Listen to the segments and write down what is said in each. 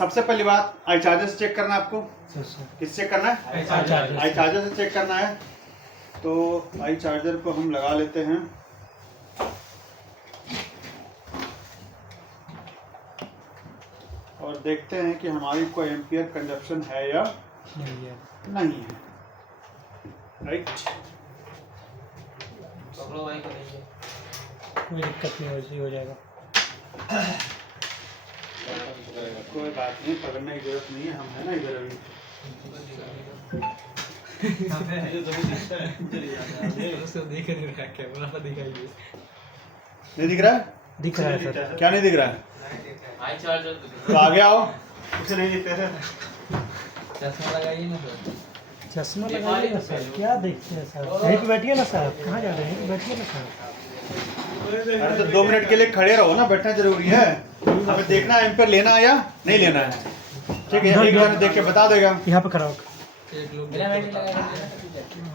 सबसे पहली बात आई चार्जर से चेक करना है आपको। किस चेक करना है? आई चार्जर से चेक करना है। तो आई चार्जर को हम लगा लेते हैं। और देखते हैं कि हमारी कोई एम्पियर कंजप्शन है या नहीं है। राइट, कोई दिक्कत नहीं, वैसे ही हो जाएगा। कोई बात नहीं, पकड़ने की जरूरत नहीं है, हम है ना इधर अभी। नहीं दिख रहा है? दिख रहा है सर। क्या नहीं दिख रहा है? तो आगे आओ, कुछ नहीं दिखते सर। चश्मा लगाइए ना सर। चश्मा लगाइए ना सर, क्या देखते हैं सर? यहीं पे बैठिए ना सर, कहाँ जा रहे हैं? बैठिए ना सर। अरे तो 2 मिनट के लिए खड़े रहो ना, बैठना जरूरी है। हमें देखना है एम्पियर लेना है या नहीं लेना है। ठीक है, एक बार देख के बता देगा। यहाँ पे खड़ा हो।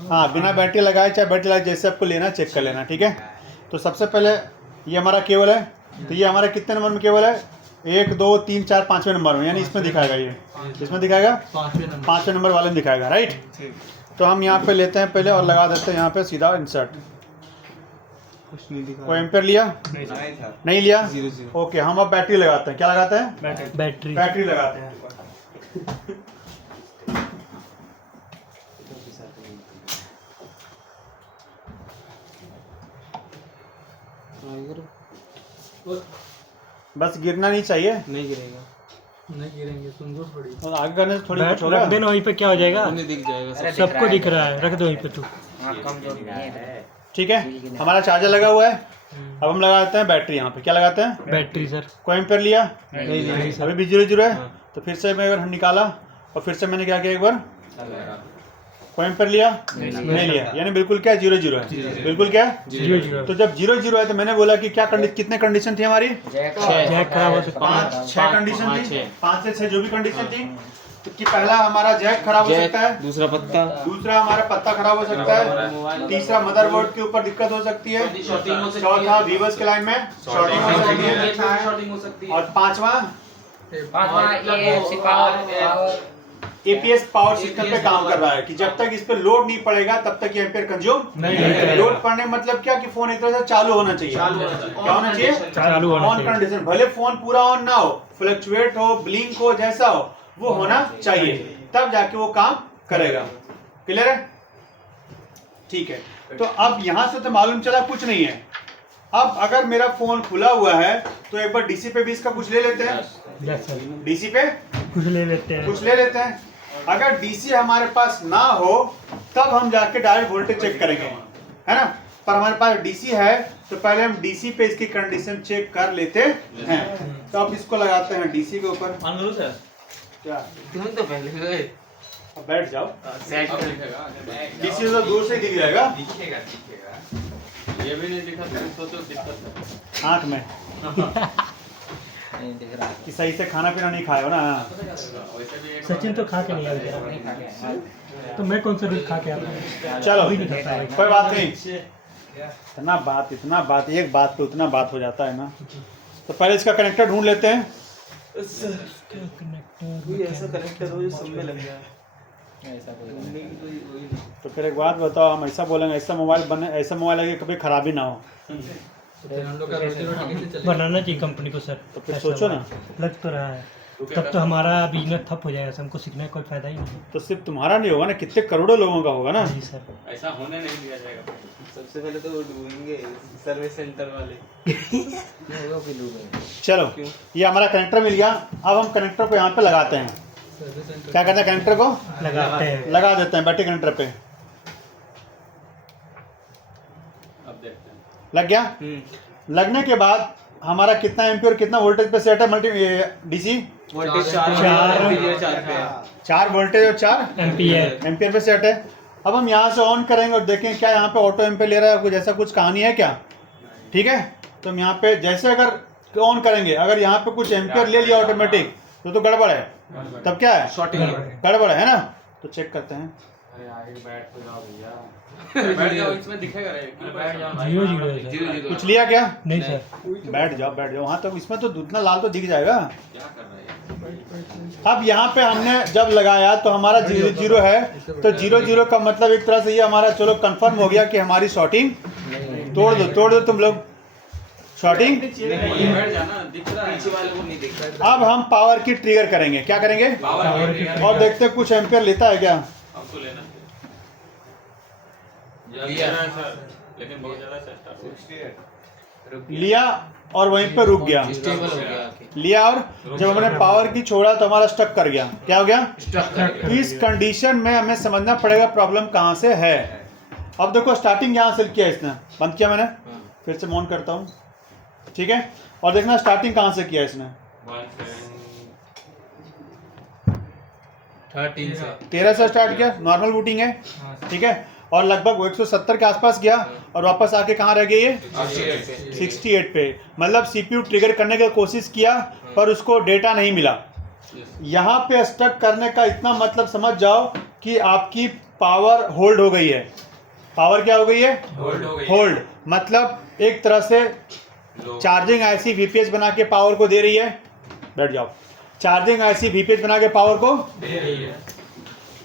हाँ, बिना बैटरी लगाए चाहे बैटरी लगाए, जैसे आपको लेना चेक कर लेना। ठीक है, तो सबसे पहले ये हमारा केबल है। तो ये हमारा कितने नंबर में केबल है? 1 2 3 4 5वें नंबर में, यानी इसमें दिखाएगा। ये इसमें दिखाएगा 5वें नंबर वाले में दिखाएगा। राइट, तो हम यहाँ पे लेते हैं पहले और लगा देते हैं यहाँ पे सीधा इंसर्ट। कोई एम्पियर लिया? नहीं लिया। ओके, हम अब बैटरी लगाते हैं। क्या लगाते हैं? बैटरी लगाते हैं। बस गिरना नहीं चाहिए। नहीं गिरेगा, नहीं गिरेंगे, सुन थोड़ी और आगे करने से थोड़ी कुछ रख होगा। देना वहीं पे, क्या हो जाएगा? उन्हें दिख जाएगा। सबको दिख रहा है, रख दो वहीं पे तू। ठीक है, हमारा चार्जर लगा हुआ है। अब हम लगा देते हैं बैटरी। यहाँ पे क्या लगाते हैं? Battery sir. कोई एम्पियर लिया? नहीं अभी भी 0 है। तो फिर से मैं एक बार निकाला और फिर से मैंने क्या किया, एक बार कोई एम्पियर लिया? नहीं लिया, यानी बिल्कुल क्या 0 है। बिल्कुल क्या? 0 तो जब 0 है तो मैंने बोला कि क्या कितने कंडीशन थी हमारी? जैक खराब हो सकता है। 5-6 कंडीशन थी। 5 से 6 जो भी कंडीशन थी कि पहला हमारा जैक खराब हो सकता है, दूसरा पत्ता, दूसरा हमारा पत्ता खराब हो सकता है, तीसरा मदरबोर्ड के ऊपर दिक्कत हो सकती है, चौथा वीवर्स के लाइन में शॉर्टिंग हो सकती है, और पांचवा एपीएस पावर सिस्टम पे काम कर रहा है कि जब तक इस पे लोड नहीं पड़ेगा तब तक ये एम्पियर कंज्यूम नहीं करेगा। लोड पड़ने मतलब क्या कि फोन एक तरह से चालू होना चाहिए। क्या होना चाहिए? चालू होना ऑन चाहिए। कंडीशन, भले फोन पूरा ऑन ना हो, फ्लक्चुएट हो, ब्लिंक हो, जैसा हो वो होना चाहिए, तब जाके वो काम करेगा। क्लियर है? ठीक है, तो अब यहां से तो मालूम चला कुछ नहीं है। अब अगर मेरा फोन खुला हुआ है तो एक बार डीसी पे भी इसका कुछ ले लेते हैं। डीसी पे कुछ ले लेते हैं। अगर डीसी हमारे पास ना हो तब हम जाके डायरेक्ट वोल्टेज चेक करेंगे, है ना। पर हमारे पास डीसी है तो पहले हम डीसी पे इसकी कंडीशन चेक कर लेते हैं। तो अब इसको लगाते हैं डीसी के ऊपर। क्या तुम तो पहले गए। अब बैठ जाओ, डीसी तो दूर से दिख जाएगा। ये भी नहीं दिखा तो सोचो दिक्कत है। आँख में नहीं दिख रहा कि सही से खाना पीना नहीं खाए हो ना। सचिन तो खा के नहीं आया, तो मैं कौन सा रोज खा के आता हूँ? चलो अभी नहीं खाता है। कोई बात नहीं, इतना बात एक बात पे उतना बात हो जाता है ना। तो पहले इसका कनेक्टर ढूंढ लेते हैं। ऐसा कनेक्टर हो जो सब में लग जाए। तो फिर एक बात बताओ, हम ऐसा बोलेंगे ऐसा मोबाइल लगे कभी खराबी ना हो। बनाना चाहिए कंपनी को सर। तो फिर सोचो ना, लग तो रहा है, तब तो हमारा बिजनेस ठप हो जाएगा, हमको सीखने का कोई फायदा ही नहीं। तो सिर्फ तुम्हारा नहीं होगा ना, कितने करोड़ों लोगों का होगा ना। जी सर। ऐसा होने नहीं दिया जाएगा। सबसे पहले तो वो ढूंढेंगे सर्विस सेंटर वाले। चलो, ये हमारा कनेक्टर मिल गया। अब हम कनेक्टर को यहाँ पे लगाते हैं। क्या कहते हैं? कनेक्टर को लगाते हैं, लगा देते हैं बैटरी कनेक्टर पे। अब देखते हैं। लग गया। लगने के बाद हमारा कितना एम्पियर कितना वोल्टेज पे सेट है? डीसी वोल्टेज 4 वोल्टेज और 4 एम्पियर पे सेट है। अब हम यहाँ से ऑन करेंगे और देखें क्या यहाँ पे ऑटो एम्पियर ले रहा है, कुछ ऐसा कुछ कहानी है क्या? ठीक है, तो हम यहाँ पे जैसे अगर ऑन करेंगे, अगर यहाँ पे कुछ एम्पियर ले लिया ऑटोमेटिक तो गड़बड़ है। तब क्या है? शॉर्टिंग गड़बड़ है ना। तो चेक करते हैं। अरे आगे बैठ तो जाओ भैया। बैठ जाओ, इसमें दिखेगा रे। बैठ जाओ। 0-0 है सर। 0-0 कुछ लिया क्या? नहीं सर। बैठ जाओ वहाँ तो इसमें तो दूधना लाल तो दिख जाएगा। क्या कर रहा है? अब यहाँ पे हमने जब लगाया तो हमारा 0-0 है, तो 0-0 का मतलब एक तरह से ये हमारा चलो कंफर्म हो गया कि हमारी शॉर्टिंग तोड़ दो तुम लोग शॉर्टिंग। बैठ जाना, दिख रहा है पीछे वाले को नहीं दिख रहा। अब हम पावर की ट्रिगर करेंगे, क्या करेंगे? पावर और देखते हैं कुछ एम्पियर लेता है क्या। हमको लेना लिया सर, लेकिन बहुत ज्यादा से स्टार्ट हो गया। लिया और वहीं पे रुक गया, स्टेबल हो गया। लिया और जब हमने पावर की छोड़ा तो हमारा स्टक कर गया। क्या हो गया? तो इस कंडीशन में हमें समझना पड़ेगा प्रॉब्लम कहाँ से है। अब देखो स्टार्टिंग यहाँ से किया इसने, बंद किया मैंने, फिर से ऑन करता हूँ, ठीक है। और देखना स्टार्टिंग कहाँ से किया इसने, 13 से स्टार्ट किया, नॉर्मल बूटिंग है, ठीक है। और लगभग वो 170 के आसपास गया और वापस आके कहाँ रह गई ये 68 पे। मतलब सीपीयू ट्रिगर करने की कोशिश किया पर उसको डेटा नहीं मिला। यहाँ पे स्टक करने का इतना मतलब समझ जाओ कि आपकी पावर होल्ड हो गई है। पावर क्या हो गई है? होल्ड। मतलब एक तरह से चार्जिंग आईसी वीपीएस बना के पावर को दे रही है। बैठ जाओ। चार्जिंग आईसी वीपीएस बना के पावर को दे रही है।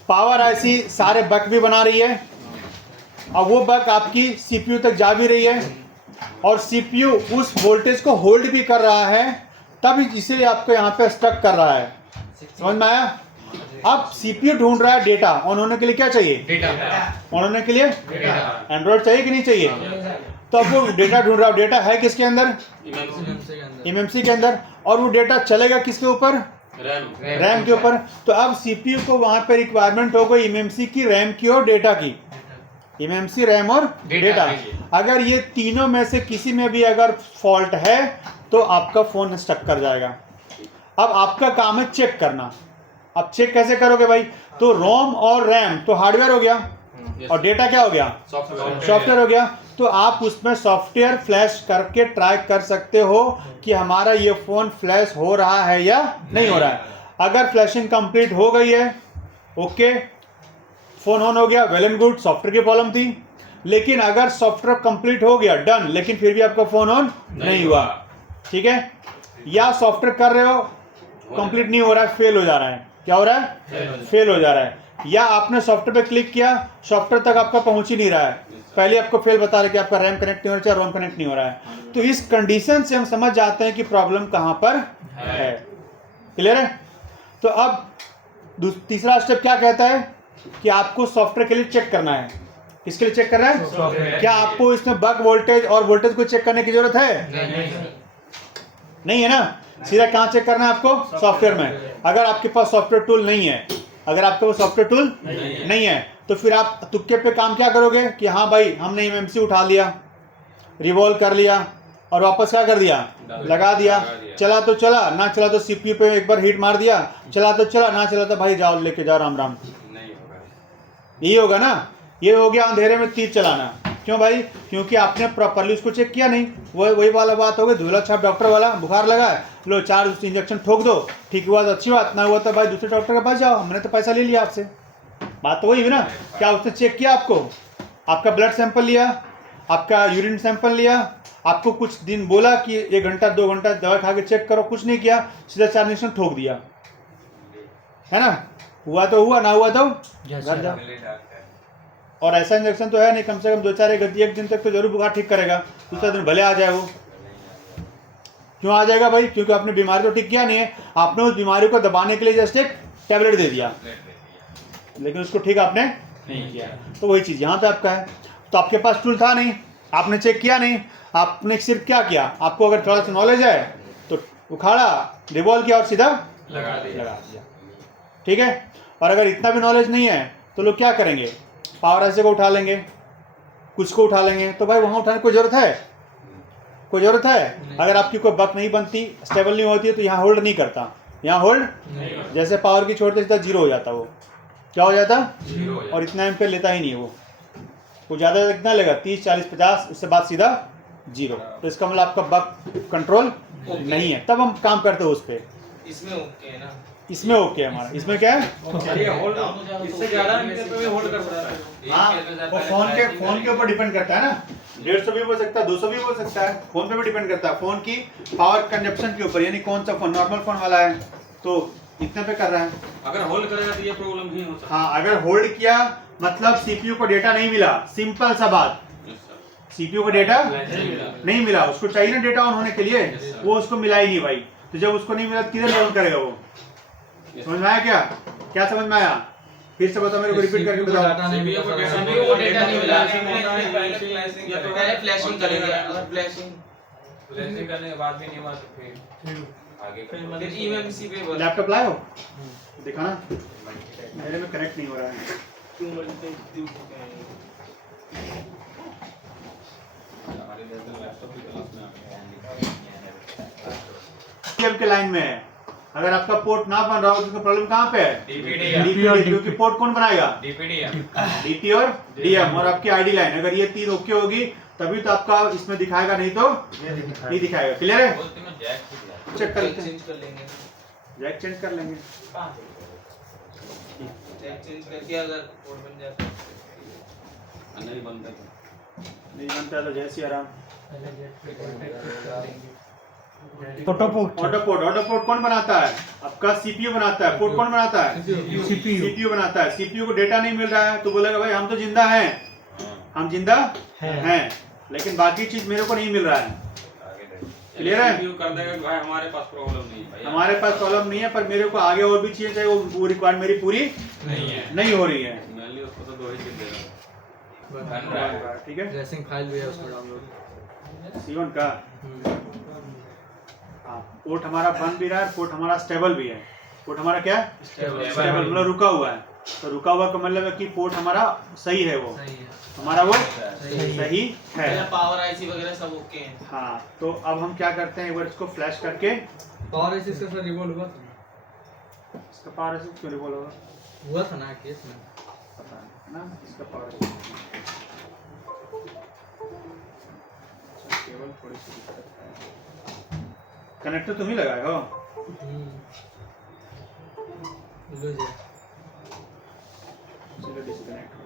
पावर आईसी सारे बक भी बना रही है। अब वो बक आपकी सीपीयू तक जा भी रही है और सीपीयू उस वोल्टेज को होल्ड भी कर रहा है, तब इसे आपको यहाँ पे स्टक कर रहा है। समझ में आया? अब सीपीयू ढूंढ रहा है डेटा ऑन होने के लिए। क्या चाहिए? डेटा। ऑन होने के लिए एंड्रॉइड चाहिए कि नहीं चाहिए? तो अब वो डेटा ढूंढ रहा है। डेटा है किसके अंदर? एमएमसी के अंदर। और वो डेटा चलेगा किसके ऊपर? रैम के ऊपर। तो अब सीपीयू को वहां पे रिक्वायरमेंट हो गई एमएमसी की, रैम की और डेटा की। एमएमसी, रैम और डेटा। अगर ये तीनों में से किसी में भी अगर फॉल्ट है तो आपका फोन स्टक कर जाएगा। अब आपका काम है चेक करना। अब चेक कैसे करोगे भाई? तो रोम और रैम तो हार्डवेयर हो गया और डेटा क्या हो गया? सॉफ्टवेयर हो गया। तो आप उसमें सॉफ्टवेयर फ्लैश करके ट्राई कर सकते हो कि हमारा ये फोन फ्लैश हो रहा है या नहीं हो रहा है। अगर फ्लैशिंग कंप्लीट हो गई है, ओके, फोन ऑन हो गया, वेल एंड गुड, सॉफ्टवेयर की प्रॉब्लम थी। लेकिन अगर सॉफ्टवेयर कंप्लीट हो गया, डन, लेकिन फिर भी आपका फोन ऑन नहीं हुआ, ठीक है, या सॉफ्टवेयर कर रहे हो कंप्लीट नहीं हो रहा है, फेल हो जा रहा है। क्या हो रहा है? फेल हो जा रहा है। या आपने सॉफ्टवेयर पे क्लिक किया, सॉफ्टवेयर तक आपका पहुंच ही नहीं रहा है, पहले आपको फेल बता रहा है कि आपका रैम कनेक्ट नहीं हो रहा है, रोम कनेक्ट नहीं हो रहा है। तो इस कंडीशन से हम समझ जाते हैं कि प्रॉब्लम कहां पर है। क्लियर है? तो अब तीसरा स्टेप क्या कहता है कि आपको सॉफ्टवेयर के लिए चेक करना है। किसके लिए चेक करना है? क्या आपको इसमें बग वोल्टेज और वोल्टेज को चेक करने की जरूरत है? नहीं है ना। सीधा कहाँ चेक करना है आपको? सॉफ्टवेयर में। अगर आपके पास सॉफ्टवेयर टूल नहीं है, अगर आपके पास सॉफ्टवेयर टूल नहीं है तो फिर आप तुक्के पे काम क्या करोगे कि हाँ भाई हमने एमएमसी उठा लिया, रिवॉल्व कर लिया और वापस क्या कर दिया? लगा दिया। चला तो चला, ना चला तो सीपीयू पे एक बार हीट मार दिया, चला तो चला, ना चला तो भाई जाओ लेके जाओ, राम राम। यही होगा ना। ये हो गया अंधेरे में तीर चलाना। क्यों भाई? क्योंकि आपने प्रॉपरली उसको चेक किया नहीं। वही वाला बात हो गई, धुला छाप डॉक्टर वाला, बुखार लगा है, लो 4 इंजेक्शन ठोक दो, ठीक हुआ तो अच्छी बात, ना हुआ तो भाई दूसरे डॉक्टर के पास जाओ, हमने तो पैसा ले लिया आपसे। बात तो वही हुई ना। क्या उसने चेक किया आपको? आपका ब्लड सैंपल लिया, आपका यूरिन सैंपल लिया, आपको कुछ दिन बोला कि 1 घंटा 2 घंटा दवा खा के चेक करो, कुछ नहीं किया, सीधा 4 इंजेक्शन ठोक दिया, है ना। हुआ तो हुआ, ना हुआ तो घर जाओ। और ऐसा इंजेक्शन तो है नहीं, कम से कम 2-4 एक दिन तक तो जरूर बुखार ठीक करेगा, दूसरा दिन भले आ जाए वो। क्यों आ जाएगा भाई? क्योंकि आपने बीमारी तो ठीक किया नहीं है, आपने उस बीमारी को दबाने के लिए जस्ट एक टैबलेट दे दिया, लेकिन उसको ठीक आपने नहीं किया। तो वही चीज़ यहाँ पे आपका है। तो आपके पास टूल था नहीं, आपने चेक किया नहीं, आपने सिर्फ क्या किया? आपको अगर थोड़ा सा नॉलेज है तो उखाड़ा, रिवॉल्व किया और सीधा लगा दिया, ठीक है। और अगर इतना भी नॉलेज नहीं है तो लोग क्या करेंगे? पावर ऐसे को उठा लेंगे, कुछ को उठा लेंगे, तो भाई वहाँ उठाने की कोई ज़रूरत है? कोई ज़रूरत है? अगर आपकी कोई बक नहीं बनती, स्टेबल नहीं होती है तो यहाँ होल्ड नहीं करता। यहाँ होल्ड जैसे पावर की छोड़ते सीधा 0 हो जाता। वो क्या हो जाता? और इतना एम्पेयर लेता ही नहीं वो ज़्यादा कितना लेगा? 30, 40, 50, उससे बाद सीधा 0। तो इसका मतलब आपका बक कंट्रोल नहीं है, तब हम काम करते हैं उस पर। इसमें ओके है ना? इसमें ओके है हमारा, इसमें क्या है? ये होल्ड इससे ज्यादा एमबीपीएस पे भी होल्ड कर सकता है। हाँ, वो फोन के ऊपर डिपेंड करता है ना, 150 भी हो सकता है, 200 भी हो सकता है, फोन पे भी डिपेंड करता है, फोन की पावर कंजप्शन के ऊपर, यानी कौन सा फोन, नॉर्मल फोन वाला है तो इतने पे कर रहा है। अगर होल्ड करेगा तो ये प्रॉब्लम नहीं हो सकता। हाँ, अगर होल्ड किया मतलब सीपीयू को डेटा नहीं मिला, सिंपल सा बात, सीपीयू को डेटा नहीं मिला, उसको चाहिए ना डेटा ऑन होने के लिए, वो उसको मिला ही नहीं भाई, तो जब उसको नहीं मिला किधर ऑन करेगा वो? समझ में आया क्या? क्या समझ में आया? फिर से बताओ, मेरे को रिपीट करके बताओ। सीपीयू को डेटा नहीं मिला, पहले फ्लैशिंग करेगा, अगर फ्लैशिंग करने के बाद भी नहीं हुआ तो फिर आगे फिर ईएमसी पे बोला। लैपटॉप लाए हो? दिखाना, मेरे में कनेक्ट नहीं हो रहा है। हमारे लैपटॉप की क्लास में के लाइन में है, अगर आपका पोर्ट ना बन रहा हो तो प्रॉब्लम कहाँ पे है? डीपीडी क्योंकि पोर्ट कौन बनाएगा? डीपीडी डीपी और डीएम और आपकी आईडी लाइन, अगर ये तीन ओके होगी तभी तो आपका इसमें दिखाएगा, नहीं तो नहीं दिखाएगा। क्लियर है? चेक कर लेते हैं, चेंज कर लेंगे, जैक चेंज कर लेंगे। चेंज करके अगर कोड बन जाता है नहीं बनता नहीं बनता है तो जय श्री राम। ऑटो पोर्ट कौन बनाता है? आपका सीपीयू बनाता है। पोर्ट कौन बनाता है? सीपीयू बनाता है। सीपीयू को डेटा नहीं मिल रहा है तो बोलेगा भाई हम तो जिंदा हैं, हम जिंदा हैं, लेकिन बाकी चीज मेरे को नहीं मिल रहा है। क्लियर है? सीपीयू कर देगा कि भाई हमारे पास प्रॉब्लम नहीं है भाई, हमारे पास प्रॉब्लम नहीं है, पर मेरे को आगे और भी चीजें चाहिए, वो रिक्वायरमेंट मेरी पूरी नहीं हो रही है। मैंने उसको तो 2 ही चीज दे रहा ठीक है, ड्रेसिंग फाइल भी है उसमें डाउनलोड। C1 का पोर्ट हमारा बन भी रहा है, पोर्ट हमारा स्टेबल भी है। पोर्ट हमारा क्या है? स्टेबल, मतलब रुका हुआ है। तो रुका हुआ का मतलब है कि पोर्ट हमारा सही है, वो सही है, हमारा वो सही सही है। पावर आईसी वगैरह सब ओके हैं। हाँ, तो अब हम क्या करते हैं, एक बार इसको फ्लैश करके, पावर एसिस का सर रिवॉल्व हुआ था इसका पावर ऐसे क्यों रिवॉल्व होगा हुआ था ना केस में। पता नहीं है ना, इसका पावर केवल थोड़ी सी दिक्कत है। कनेक्टर तुम ही लगाए हो? लूज है। चलो डिस्कनेक्ट हो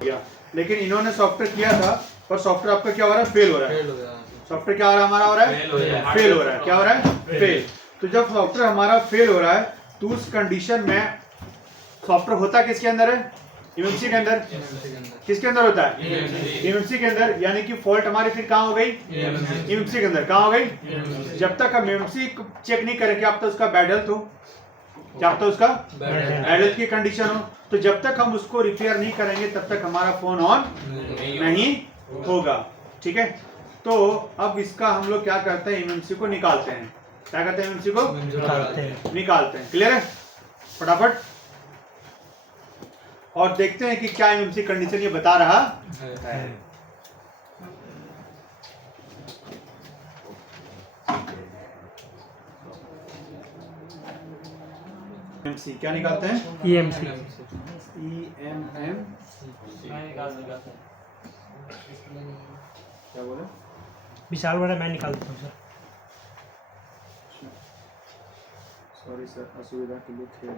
गया। लेकिन इन्होंने सॉफ्टवेयर किया था, पर सॉफ्टवेयर आपका क्या हो रहा है? फेल हो रहा है। फेल हो गया। सॉफ्टवेयर क्या हो रहा है हमारा? हो रहा है फेल हो रहा है। क्या हो रहा है? फेल। तो जब सॉफ्टवेयर हमारा फेल हो रहा है तो उस कंडीशन में सॉफ्टवेयर होता किसके अंदर है? एमएमसी के अंदर। किसके अंदर होता है? एमएमसी के अंदर। यानी कि फॉल्ट हमारी फिर कहाँ हो गई? एमएमसी के अंदर। कहाँ हो गई? जब तक हम एमएमसी चेक नहीं करें, क्या आप तो उसका बैड हेल्थ हो, क्या आप तो उसका बैड हेल्थ की कंडीशन हो, तो जब तक हम उसको रिपेयर नहीं करेंगे तब तक हमारा फोन ऑन नहीं होगा। ठीक है, तो अब इसका हम लोग क्या करते हैं, एमएमसी को निकालते हैं। क्या करते हैं? एमएमसी को निकालते हैं। क्लियर है? फटाफट और देखते हैं कि क्या एमएमसी कंडीशन ये बता रहा है। एमएमसी क्या निकालते हैं? EMC EMM क्या बोले? विशाल बड़ा मैं निकाल देता हूँ सर। सॉरी सर, असुविधा के लिए खेल।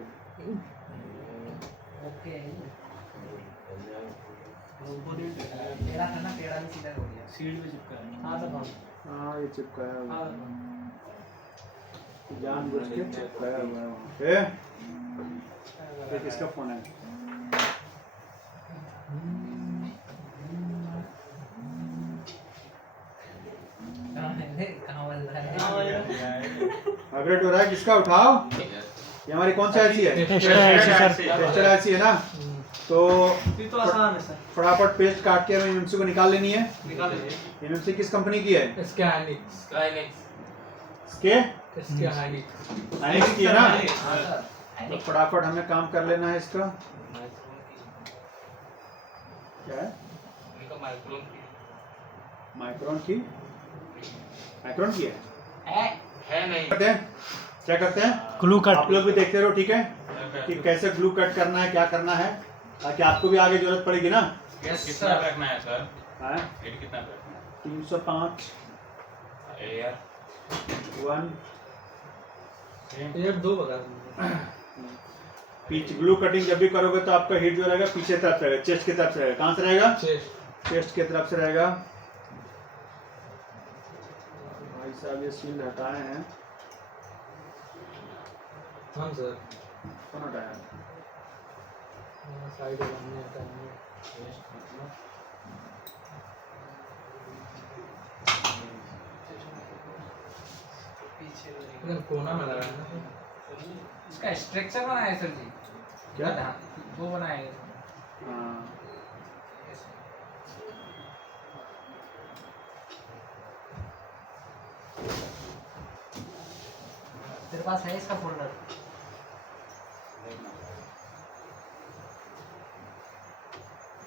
हाँ, ये चिपकाया हुआ है, जानबूझ के चिपकाया हुआ है वहाँ पे। ये किसका फोन है? वाइब्रेट हो रहा है, किसका? उठाओ। ये हमारी कौन सी आईसी है? टेस्टर आईसी है ना। तो आसान है सर। फटाफट पेस्ट काट के हमें एमएमसी को निकाल लेनी है। निकाल लीजिए। एमएमसी किस कंपनी की है? इसके हाइनिक इसके हाइनिक की है ना। तो फटाफट हमें काम कर लेना है इसका। क्या है? माइक्रोन की है नहीं करते हैं, क्या करते हैं? Glue cut. आप लोग भी देखते रहो, ठीक है, कि कैसे ग्लू कट करना है, क्या करना है। ताकि आपको भी आगे जरूरत पड़ेगी ना। गैस कितना पे रखना है सर? हाँ, हीट कितना पे रखना है? 305 एयर 1 ये 2 बता दूंगा। पीच ग्लू कटिंग जब भी करोगे तो आपका हीट जो रहेगा पीछे तरफ से रहेगा, चेस्ट की तरफ से रहेगा। कहाँ से रहेगा? चेस्ट चेस्ट की तरफ से रहेगा। भाई साहब ये सील हटाए हैं, हम सर कौन हटाया? साइड में हमने हटाया है। कोना में लगा है ना। इसका स्ट्रक्चर बना है सर जी। क्या? वो बना है। हाँ, तेरे पास है इसका फोल्डर?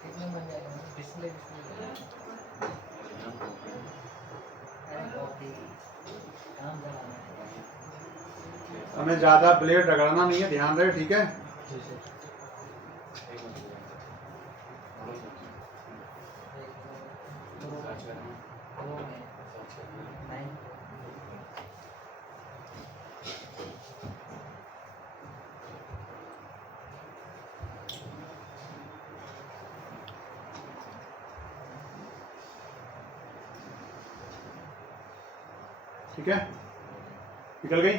कितने बन जाएगा? डिस्प्ले काम चलाना है। हमें ज्यादा ब्लेड रगड़ना नहीं है, ध्यान रहे, ठीक है? जी सर। ठीक है, निकल गई।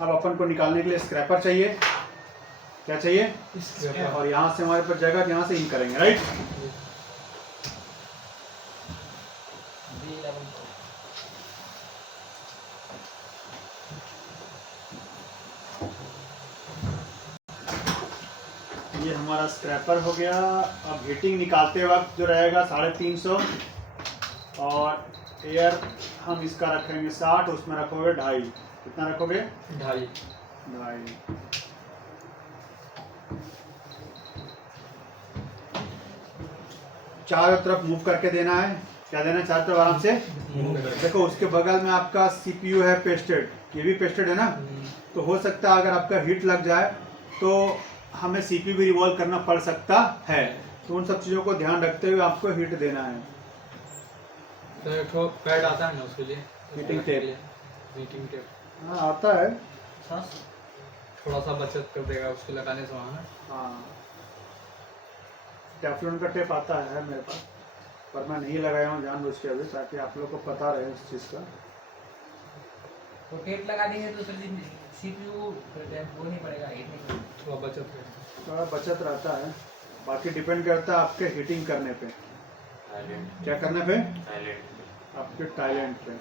अब अपन को निकालने के लिए स्क्रैपर चाहिए। क्या चाहिए? स्क्रैपर। और यहाँ से हमारे पास जगह, यहाँ से इन करेंगे, राइट? ये हमारा स्क्रैपर हो गया। अब हीटिंग निकालते वक्त जो रहेगा 350 और एयर हम इसका रखेंगे 60, उसमें रखोगे 2.5। कितना रखोगे? 2.5। चारों तरफ मूव करके देना है। क्या देना है? चारों तरफ आराम से। देखो उसके बगल में आपका सीपीयू है पेस्टेड, ये भी पेस्टेड है ना, तो हो सकता है अगर आपका हीट लग जाए तो हमें सीपीयू भी रिवॉल्व करना पड़ सकता है। तो उन सब चीज़ों को ध्यान रखते हुए आपको हीट देना है। तो एक ठो पैड आता है ना उसके लिए, हीटिंग टेप। हीटिंग टेप हाँ आता है। थोड़ा सा बचत कर देगा उसको लगाने से वहाँ। हाँ टेफ्लॉन का टेप आता है मेरे पास, पर मैं नहीं लगाया हूँ जानबूझ के अभी, ताकि आप लोग को पता रहे उस चीज़ का। तो टेप लगा देंगे तो सर जी सीपीयू वो नहीं पड़ेगा, हीट नहीं करेगा। थोड़ा बचत रहेगा। थोड़ा बचत रहता है, बाकी डिपेंड करता है आपके हीटिंग करने पे। क्या करने पे? आपके टैलेंट पे।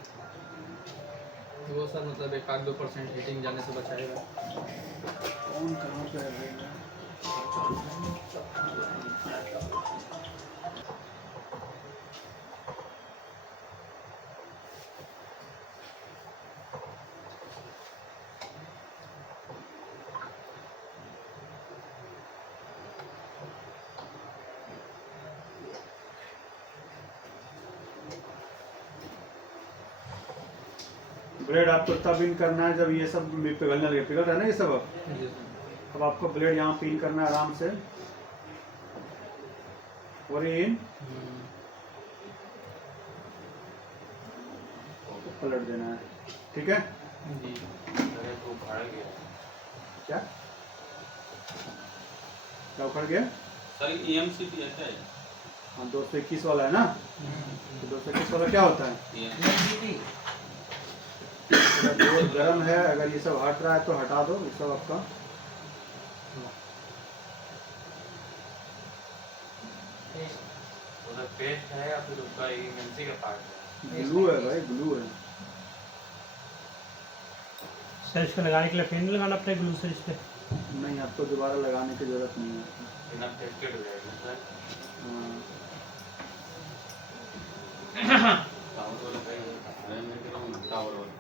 वो सर मतलब 1-2% हीटिंग जाने से बचाएगा। कौन कहाँ पे है? ब्लेड आपको तब इन करना है जब ये सब पिघलने लगे। पिघल रहा है ना ये सब। जी सर। अब आपको ब्लेड यहाँ पिन करना है आराम से, और इन पलट देना है, ठीक है? जी। क्या क्या उखड़ गया? सर ईएमसी भी ऐसा है? हाँ 221 वाला है ना, तो 221 वाला क्या होता है? अगर रोड गर्म है, अगर ये सब हट रहा है तो हटा दो, ये सब आपका पेस्ट है या फिर उसका ईएमसी का पार्ट है? ग्लू है भाई, ग्लू है। सर इसको लगाने के लिए पेन लगाना पड़ेगा ग्लू सर इस पे? नहीं, आपको दोबारा लगाने की जरूरत नहीं है। बिना टेस्टेड हो जाएगा सर। हाँ, टावर वाला का ही मैं कह रहा हूँ टावर वाला,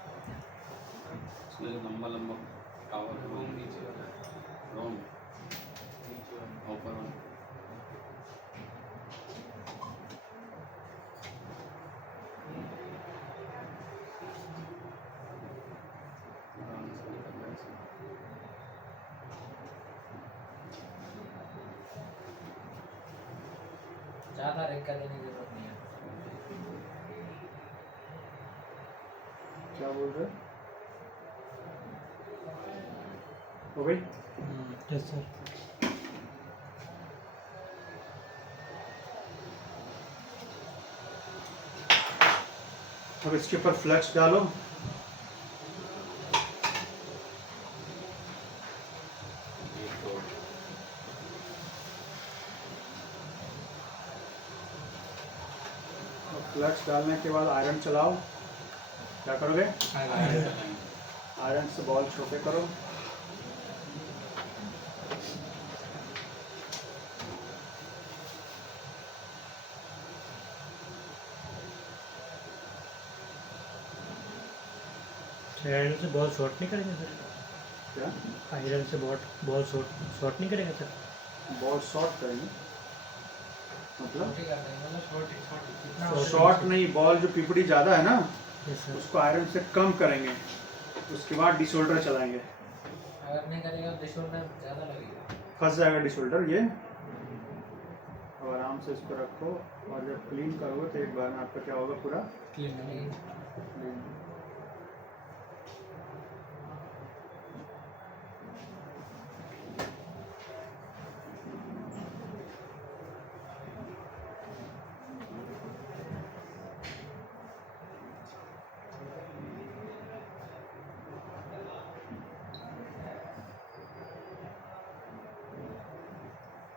उसमें जो लंबा लंबा टावर रूम नीचे वाला रूम ऊपर वाला। ज़्यादा रेक का देने की जरूरत नहीं है। क्या बोल रहे हो गई? Yes sir. अब इसके ऊपर फ्लक्स डालो। फ्लक्स डालने के बाद आयरन चलाओ। क्या करोगे? आयरन से बॉल छोटे करो। आयरन से बॉल शॉर्ट नहीं करेगा सर? क्या? आयरन से बॉल शॉर्ट नहीं करेगा सर? बॉल शॉर्ट करेंगे मतलब छोटी कर देंगे, मतलब छोटी जितना शॉर्ट नहीं, बॉल जो पिपड़ी ज़्यादा है ना यस सर। उसको आयरन से कम करेंगे, उसके बाद डिसोल्डर चलाएंगे। अगर नहीं करेगा तो डिशोल्डर ज़्यादा लगेगा। फंस जाएगा डिसोल्डर ये। अब आराम से इसको रखो और जब क्लीन करोगे तो एक बार में आपका क्या होगा? पूरा क्लीन नहीं, clean।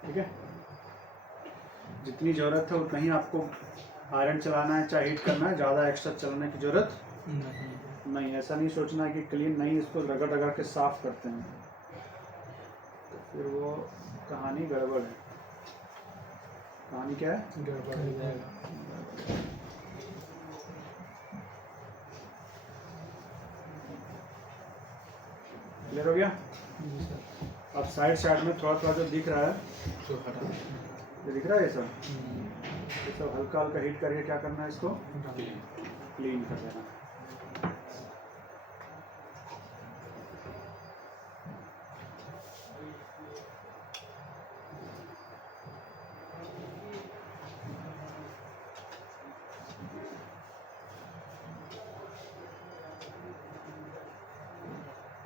ठीक है, जितनी ज़रूरत है उतना ही आपको आयरन चलाना है, चाहे हीट करना है। ज़्यादा एक्स्ट्रा चलाने की ज़रूरत नहीं। ऐसा नहीं सोचना है कि क्लीन नहीं, इसको रगड़ रगड़ के साफ करते हैं तो फिर वो कहानी गड़बड़ है। कहानी क्या है? गड़बड़ हो जाएगा। क्लियर हो गया? जी सर। अब साइड में थोड़ा थोड़ा जो दिख रहा है, तो हटा। ये दिख रहा है ये सब हल्का हल्का हीट करके क्या करना है? इसको क्लीन कर देना।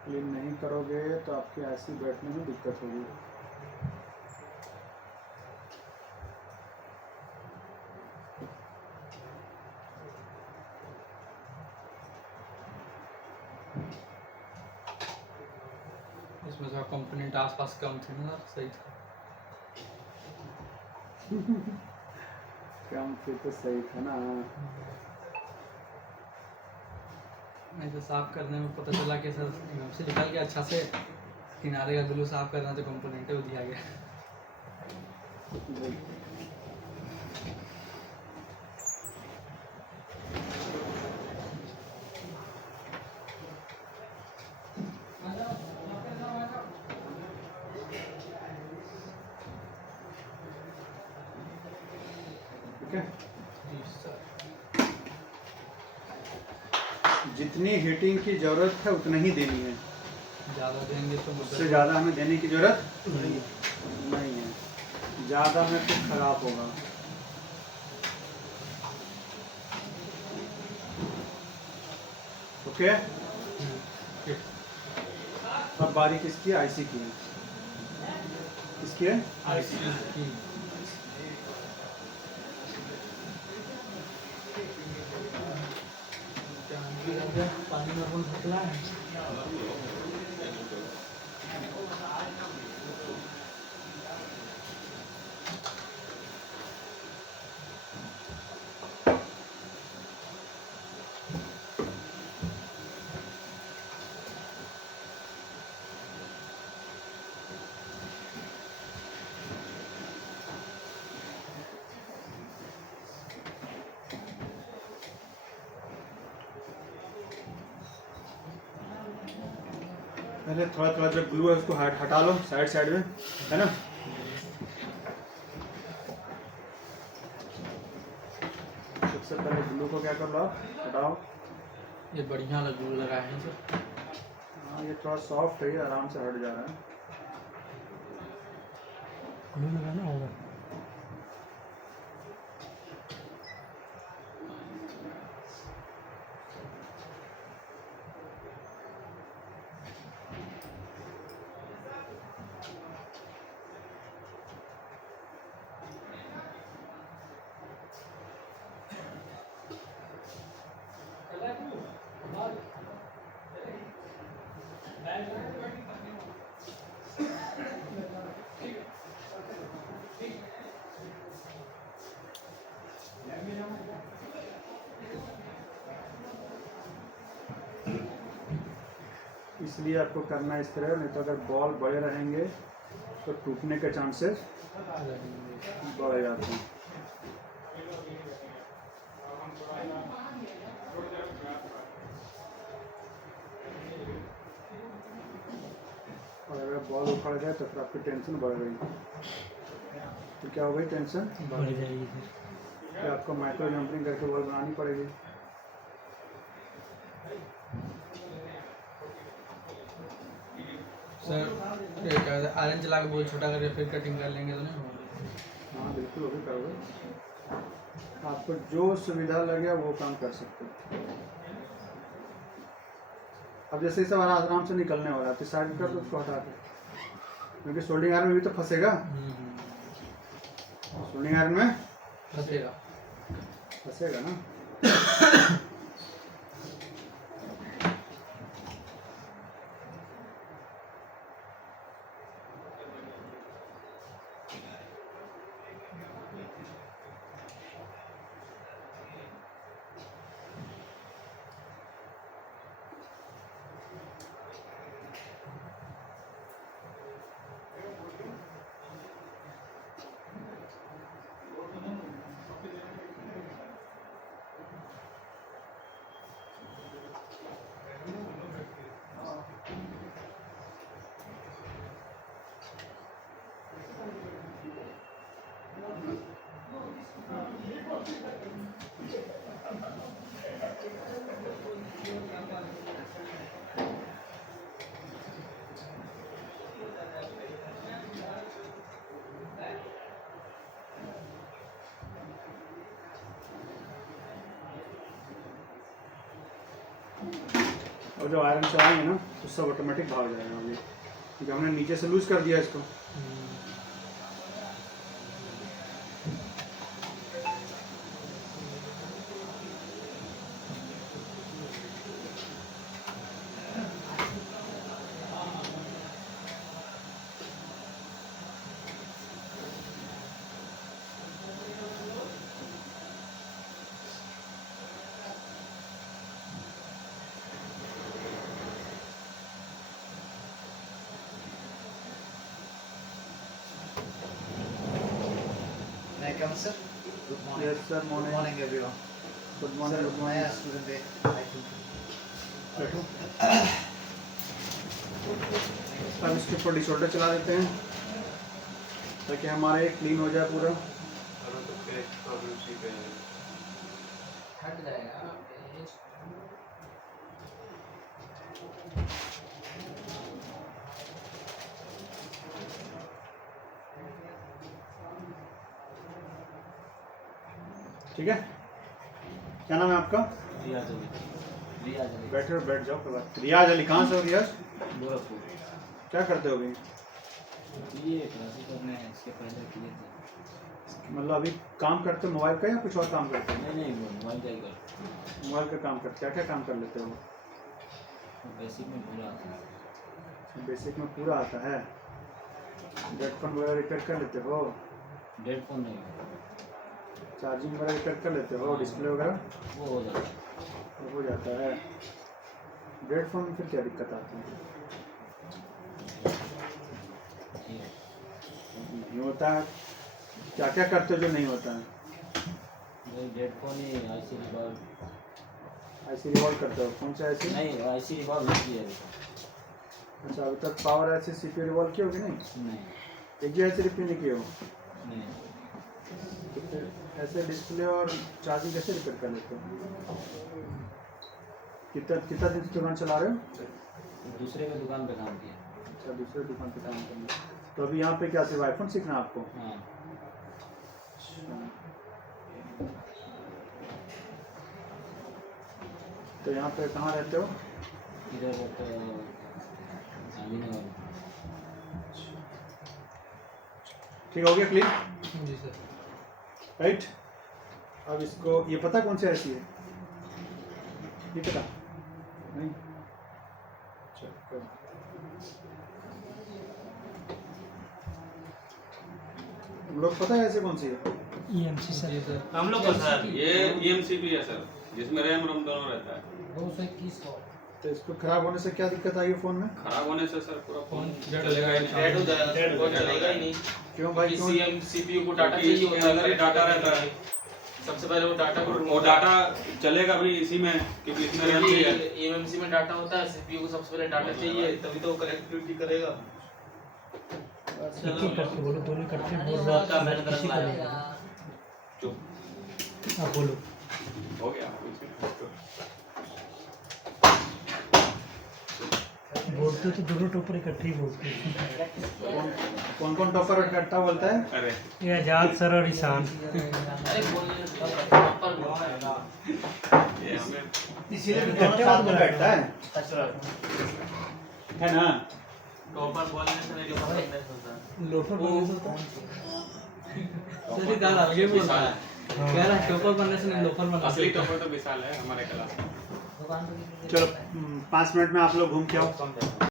क्लीन नहीं करोगे तो आपके ऐसी बैठने में दिक्कत होगी। इसमें जो कंपोनेंट आसपास कम थे ना, सही था। कम फिर तो सही था ना। ऐसे साफ करने में पता चला कि सर से निकल गया अच्छा से, किनारे का ग्लू साफ करना तो कंपोनेंट ही दिया गया। ठीक है, जी सर। जितनी हीटिंग की ज़रूरत है उतना ही देनी है। ज़्यादा देंगे तो उससे ज़्यादा हमें देने की ज़रूरत नहीं है। ज़्यादा में फिर खराब होगा। ओके, अब बारी किसकी है? आईसी की है। किसकी है? की पानी में कौन फसला है? पहले थोड़ा थोड़ा जो ग्लू है उसको हटा लो साइड में, है ना। सबसे पहले ग्लू को क्या कर लो आप? हटाओ। ये बढ़िया ग्लू लगाए हैं सर। हाँ, ये थोड़ा सॉफ्ट है, ये आराम से हट जा रहा है। ग्लू लगाना होगा। इसलिए आपको करना इस तरह, नहीं तो अगर बॉल बड़े रहेंगे तो टूटने के चांसेस बढ़ जाते हैं। और अगर बॉल उखड़ गया तो फिर आपकी टेंशन बढ़ गई। तो क्या हो गई टेंशन? बढ़ जाएगी फिर। कि आपको माइक्रो जंपिंग करके बॉल बनानी पड़ेगी। सर ये क्या कहते हैं, आयरन चला के बहुत छोटा करके फिर कटिंग कर लेंगे तो नहीं होगा? हाँ बिल्कुल, वो भी करोगे। आपको जो सुविधा लगे वो काम कर सकते हो। अब जैसे सब आराम से निकलने वाला है तो साइड कर दो उसको हटा के, क्योंकि सोल्डिंग आयरन में भी तो फंसेगा। सोल्डिंग आयरन में फंसेगा। फंसेगा ना। और जो आयरन चलाएंगे ना तो सब ऑटोमेटिक भाग जाएगा अभी, क्योंकि हमने नीचे से लूज कर दिया इसको। May I come, sir? Good morning. Yes, sir. Morning. Good morning, everyone. Good morning. Sir, good my morning. student there. I think. बैठो। अब इसके ऊपर डिसऑर्डर चला देते हैं ताकि हमारा ये क्लीन हो जाए पूरा। हट जाएगा। ठीक है, क्या नाम है आपका? रियाज अली। रियाज अली। बैठो, बैठ जाओ। कोई बात। रियाज अली, कहाँ से हो रियाज? गोरखपुर। क्या करते हो अभी? ये क्लासेस करने हैं, इसके पहले किए थे। मतलब अभी काम करते हो मोबाइल का या कुछ और काम करते हो? नहीं नहीं, मोबाइल का ही कर। मोबाइल का काम करते, क्या क्या काम कर लेते हो? बेसिक में पूरा आता है। बेसिक में पूरा आता है। हेडफोन वगैरह रिपेयर कर लेते हो? डेड फोन नहीं, चार्जिंग वगैरह रिपेयर कर लेते हो? डिस्प्ले वगैरह वो हो जाता है। तो हो जाता है। हेडफोन में फिर क्या दिक्कत आती है? ये नहीं होता है। क्या क्या करते हो जो नहीं होता है? डेड फोन ही IC रिवॉल्व। ऐसे रिवॉल्व करते हो? कौन सा ऐसे? नहीं, IC रिवॉल्व नहीं किया अभी तक। अच्छा, अभी तक पावर ऐसे CPU रिवॉल्व किए हो कि नहीं? नहीं एक भी ऐसे रिपेयर नहीं किए हो? नहीं, तो फिर ऐसे डिस्प्ले और चार्जिंग कैसे रिपेयर कर लेते हो? कितना दिन से दुकान चला रहे हो? दूसरे के दुकान पे काम किया। अच्छा, दूसरे दुकान पे काम करना। तो अभी यहाँ पे क्या सिर्फ आईफोन सीखना है आपको? हाँ, तो यहाँ पे कहाँ रहते हो? इधर तो गांधीनगर। ठीक हो गया, क्लियर? जी सर। राइट। अब इसको ये पता कौन सी ऐसी है? ये पता नहीं? चलो, तुम लोग पता है ऐसे कौन सी है? EMC sir. जी सर। हम लोग को सर ये EMCP है सर, जिसमें रैम रोम दोनों रहता है। 221 वॉट। तो इसको खराब होने से क्या दिक्कत आई फोन में? खराब होने से सर पूरा फोन डेड चलेगा ही नहीं। डेड हो जाएगा, डेड वो हो जाएगा। चलेगा ही नहीं। क्यों भाई, क्यों? CM CPU को डाटा क्योंकि चाहिए इसके होता है, अंदर ही डाटा रहता है। सबसे पहले वो डाटा को वो डाटा चलेगा भी इसी में, क्योंकि इसमें रैम चाहिए। एमएमसी में डाटा होता है, सीपीयू को सबसे पहले डाटा चाहिए, तभी तो वो कनेक्टिविटी करेगा। एक करके बोलो, दोनों करके बोल रहा था मैंने किसी को नहीं। चुप आप बोलो। हो गया। बोलते तो दोनों टॉपर इकट्ठे ही बोलते हैं। कौन कौन टॉपर इकट्ठा बोलता है? अरे ये आजाद सर और ईशान। अरे बोलने प्रॉपर बोलना ये हमें इसीलिए तो दोनों साथ में बैठता है ना? प्रॉपर बोलने से नहीं डिफरेंस होता है। लोफर बोलने से होता सर ये दादा आगे बोल रहा है, कह रहा है टॉपर बनने से नहीं लोफर बनना। असली टॉपर तो विशाल है हमारे क्लास में। दुकान पे किसी चलो 5 मिनट में आप लोग घूम के आओ।